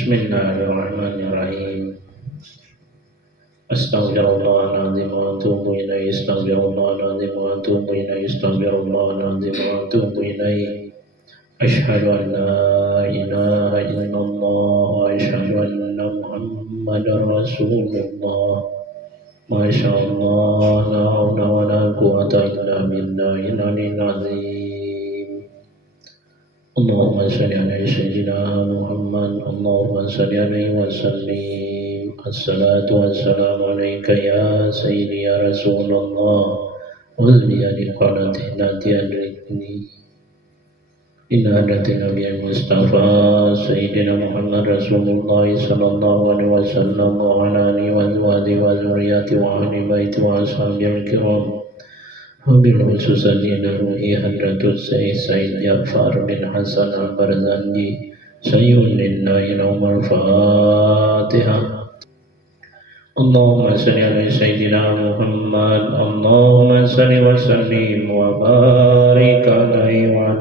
Bismillahirrahmanirrahim. Astaghfirullahaladzim wa atubu ilaih. Astaghfirullahaladzim wa atubu ilaih. Astaghfirullahaladzim wa atubu ilaih. Asyhadu an la ilaha illallah wa asyhadu anna Muhammadar Rasulullah. Masya Allah, la hawla wa la quwwata illa billahil aliyyil azim. Allahumma shalli ala sayyidina Muhammad. Allahumma shalli alaihi wa sallim. Assalatu wassalamu alayka ya sayyidi ya Rasulullah. Wal biyadi qanati nati adrikni Inna hadati Nabi Mustafa Sayyidina Muhammad Rasulullah Sallallahu alaihi wasallam wa ala alihi wa azwajihi wa zurriyyati wa ahli baiti wa ashabil kiram. Wabil khususani ruhi hadratul Sayyid Ja'far bin Hasan al-Barzanji Sayyidun lillahi al Fatiha. Allahumma salli ala Sayyidina Muhammad. Allahumma salli wa sallim wa barik alaihi wa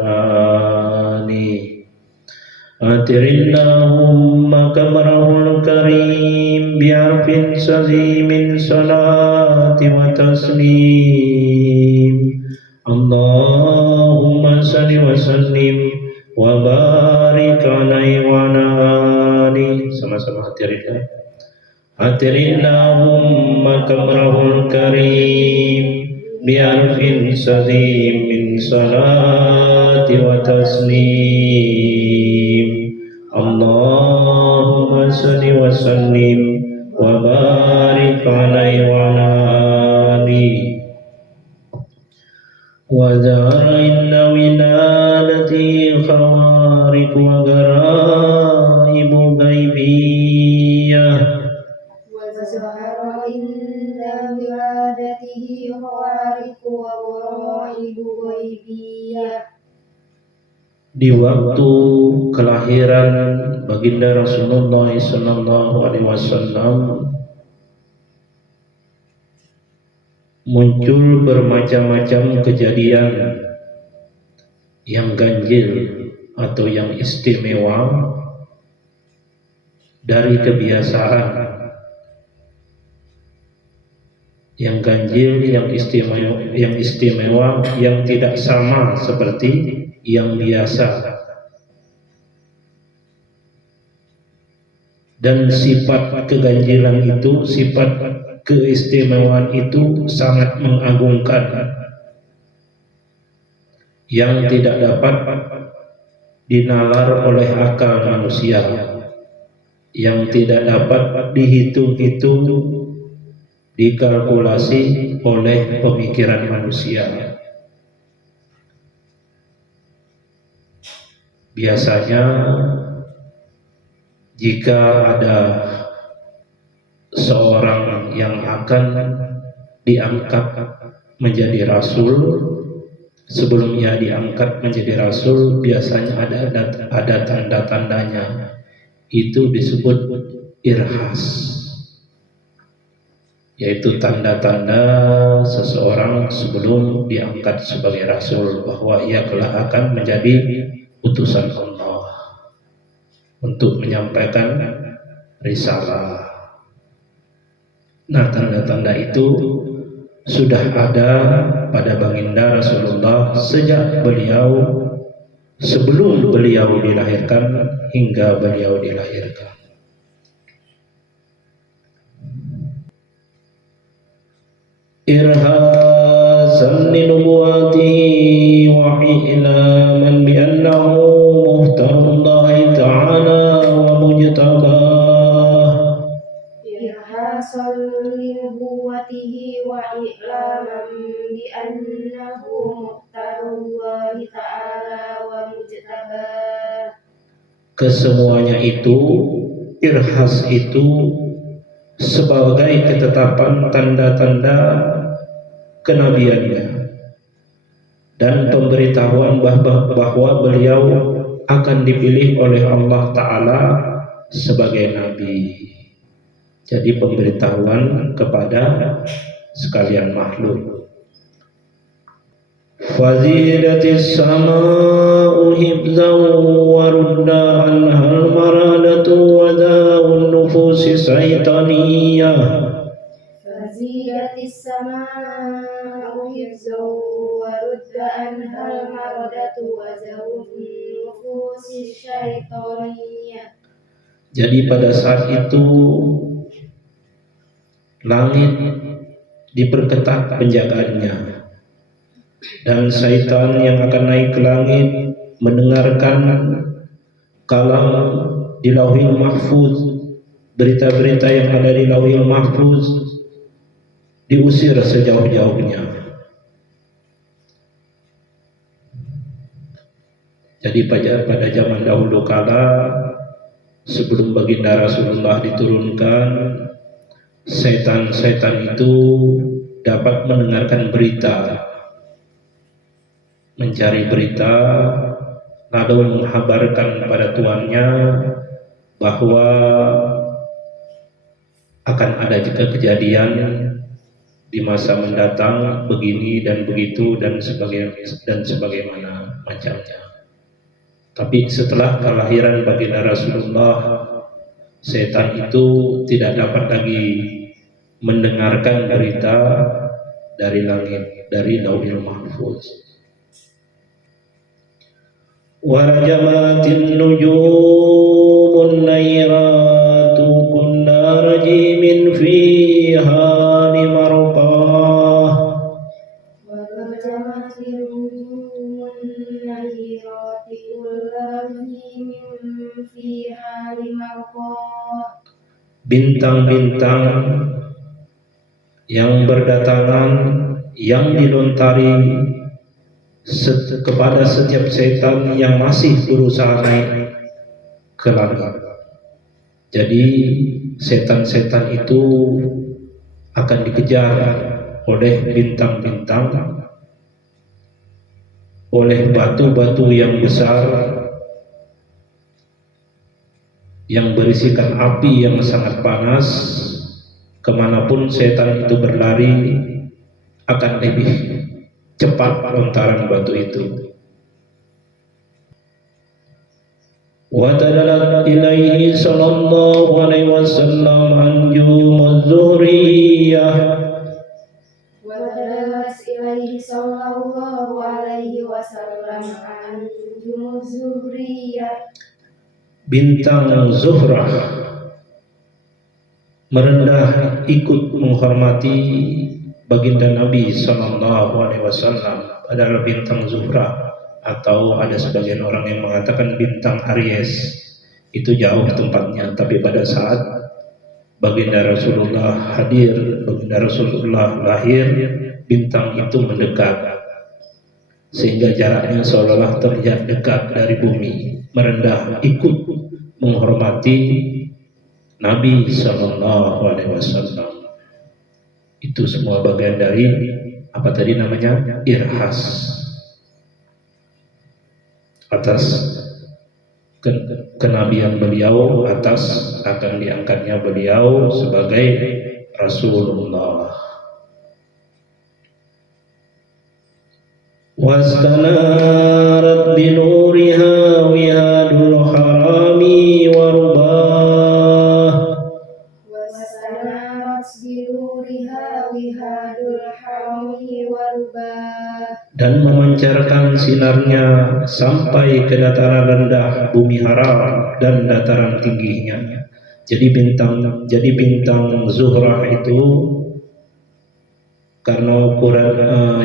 Atirillahumma kamarahul karim bi'arfin sazimin salati wa taslim. Allahumma salli wa sallim wa barik alaihi wa ali. Sama-sama hatirillah. Atirillahumma kamarahul karim bi'arfin sazimin salati wa taslim. Allahumma salli wa sallim wa barik alaihi wa ali. Wa zahara inna wiladati khawariq wa garaibu ghaibiyah. Wa zahara inna wiladatihi khawariq wa garaibu ghaibiyah. Di waktu kelahiran baginda Rasulullah Sallallahu Alaihi Wasallam muncul bermacam-macam kejadian yang ganjil atau yang istimewa dari kebiasaan, yang ganjil, yang istimewa, yang tidak sama seperti yang biasa. Dan sifat keganjilan itu, sifat keistimewaan itu sangat mengagungkan, yang tidak dapat dinalar oleh akal manusia, yang tidak dapat dihitung-hitung, dikalkulasi oleh pemikiran manusia. Biasanya jika ada seorang yang akan diangkat menjadi rasul, sebelum ia diangkat menjadi rasul biasanya ada tanda-tandanya. Itu disebut irhas, yaitu tanda-tanda seseorang sebelum diangkat sebagai rasul bahwa ia kelak akan menjadi utusan Allah untuk menyampaikan risalah. Nah, tanda-tanda itu sudah ada pada baginda Rasulullah sejak sebelum beliau dilahirkan hingga beliau dilahirkan. Irhasan linubuwatihi wa i'laman bi annahu muhtarullahi ta'ala wa mujtabah. Irhasan linubuwatihi wa i'laman bi annahu muhtarullahi ta'ala wa mujtabah. Kesemuanya itu, irhas itu sebagai ketetapan tanda-tanda kenabiannya dan pemberitahuan bahwa beliau akan dipilih oleh Allah Ta'ala sebagai Nabi. Jadi pemberitahuan kepada sekalian makhluk. Fazidatis sama'u hibzan wa rudda anhal maradatu wa الشيطانية. Jadi pada saat itu langit diperketat penjagaannya, dan syaitan yang akan naik ke langit mendengarkan kalam di Lauhil Mahfuz, berita-berita yang ada di Lauhil Mahfuz, diusir sejauh-jauhnya. Jadi pada zaman dahulu kala, sebelum baginda Rasulullah diturunkan, setan-setan itu dapat mendengarkan berita, mencari berita, lalu menghabarkan pada tuannya bahwa akan ada juga kejadian di masa mendatang begini dan begitu dan sebagaimana macamnya. Tapi setelah kelahiran baginda Rasulullah, setan itu tidak dapat lagi mendengarkan berita dari langit, dari Lauhil Mahfuz. Warajamatin nujumun nairatu kunna rajimin fiha limarqah. وترجمت النجوم النيرات كل رجيم فيها لمرقاه. Bintang-bintang yang berdatangan, yang dilontari kepada setiap setan yang masih berusaha naik ke langit. Jadi setan-setan itu akan dikejar oleh bintang-bintang, oleh batu-batu yang besar yang berisikan api yang sangat panas. Kemanapun setan itu berlari, akan lebih cepat lontaran batu itu. Wa tadalat ilaihi sallallahu alaihi wasallam anjumuz zuhriyah. وتدلت إليه صلى الله عليه وسلم أنجم الزهرية. Bintang Zuhrah merendah ikut menghormati baginda Nabi sallallahu alaihi wasallam. Adalah bintang Zuhrah, atau ada sebagian orang yang mengatakan bintang Aries. Itu jauh tempatnya, tapi pada saat baginda Rasulullah hadir, baginda Rasulullah lahir, bintang itu mendekat sehingga jaraknya seolah-olah terlihat dekat dari bumi, merendah ikut menghormati Nabi sallallahu alaihi wasallam. Itu semua bagian dari apa tadi namanya? Irhas, atas kenabian beliau, atas akan diangkatnya beliau sebagai Rasulullah. Wastanarat binuriha wihadul harami warubah. واستنارت بنورها وهاد الحرم والباه. Dan memancarkan sinarnya sampai ke dataran rendah bumi haram dan dataran tingginya. Jadi bintang Zuhrah itu karena ukuran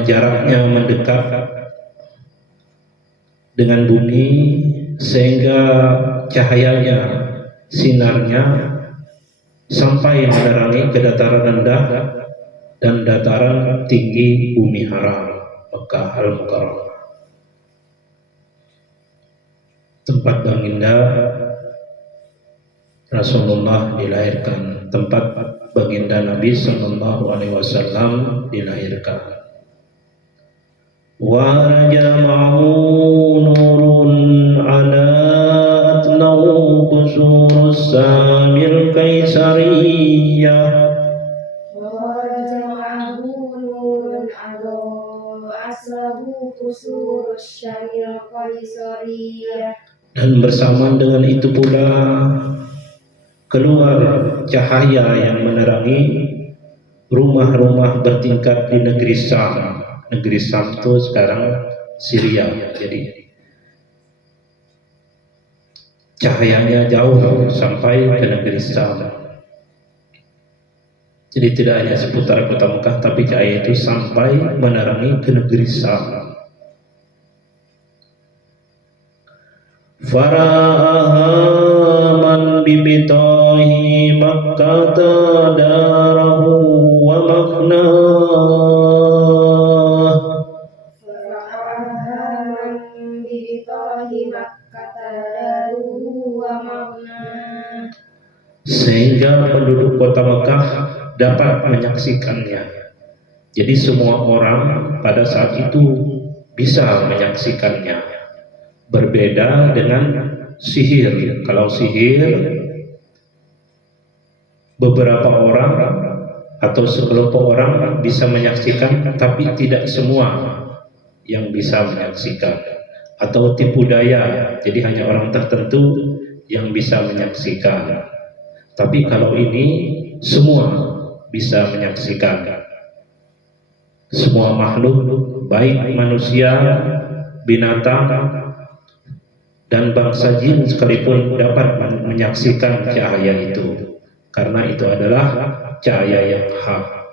jaraknya mendekat dengan bumi, sehingga cahayanya, sinarnya sampai menerangi ke dataran rendah dan dataran tinggi bumi haram Mekah Al-Mukarramah, tempat baginda Rasulullah dilahirkan, tempat baginda Nabi sallallahu alaihi wasallam dilahirkan. Wa jama'u nurun ala atnau qusurus samil kaisariyah. وخرج معه نور أضاء أصله قصور الشام القيصرية. Dan bersamaan dengan itu pula keluar cahaya yang menerangi rumah-rumah bertingkat di negeri Syam. Negeri Syam itu sekarang Syria. Jadi cahayanya jauh sampai ke negeri Syam. Jadi tidak hanya seputar kota Mekah, tapi cahaya itu sampai menerangi ke negeri Syam. Fara'aha man bibitahi Makkah darahu wa maknah. Fara'aha man bibitahi Makkah daruhu wa maknah. Sehingga penduduk kota Mekah dapat menyaksikannya. Jadi semua orang pada saat itu bisa menyaksikannya. Berbeda dengan sihir. Kalau sihir, beberapa orang atau sekelompok orang bisa menyaksikan, tapi tidak semua yang bisa menyaksikan. Atau tipu daya, jadi hanya orang tertentu yang bisa menyaksikan. Tapi kalau ini semua bisa menyaksikan. Semua makhluk, baik manusia, binatang, dan bangsa jin sekalipun dapat menyaksikan cahaya itu, karena itu adalah cahaya yang hak.